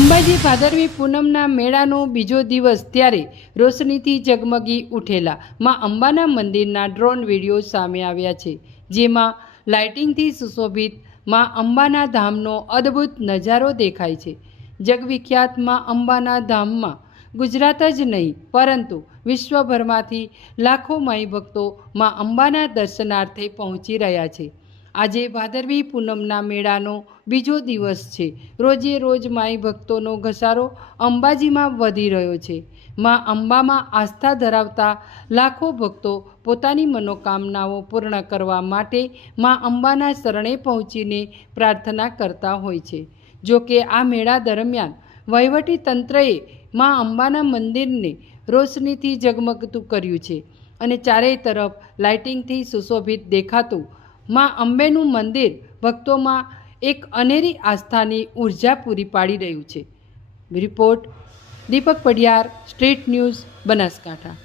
અંબાજી ભાદરવી પૂનમના મેળાનો બીજો દિવસ ત્યારે રોશનીથી ઝગમગી ઉઠેલા માં અંબાના મંદિરના ડ્રોન વીડિયો સામે આવ્યા છે, જેમાં લાઇટિંગથી સુશોભિતમાં અંબાના ધામનો અદ્ભુત નજારો દેખાય છે. જગવિખ્યાતમાં અંબાના ધામમાં ગુજરાત જ નહીં, પરંતુ વિશ્વભરમાંથી લાખો માઈ ભક્તો માં અંબાના દર્શનાર્થે પહોંચી રહ્યા છે. આજે ભાદરવી પૂનમના મેળાનો બીજો દિવસ છે. રોજે રોજ માઈ ભક્તોનો ઘસારો અંબાજીમાં વધી રહ્યો છે. મા અંબામાં આસ્થા ધરાવતા લાખો ભક્તો પોતાની મનોકામનાઓ પૂર્ણ કરવા માટે મા અંબાના શરણે પહોંચીને પ્રાર્થના કરતા હોય છે. જો કે આ મેળા દરમિયાન વહીવટી તંત્રએ મા અંબાના મંદિરને રોશનીથી ઝગમગતું કર્યું છે અને ચારેય તરફ લાઇટિંગથી સુશોભિત દેખાતું માં અંબેનું મંદિર ભક્તોમાં એક અનેરી આસ્થાની ઊર્જા પૂરી પાડી રહ્યું છે. Report Deepak Padiyar street news, Banaskantha.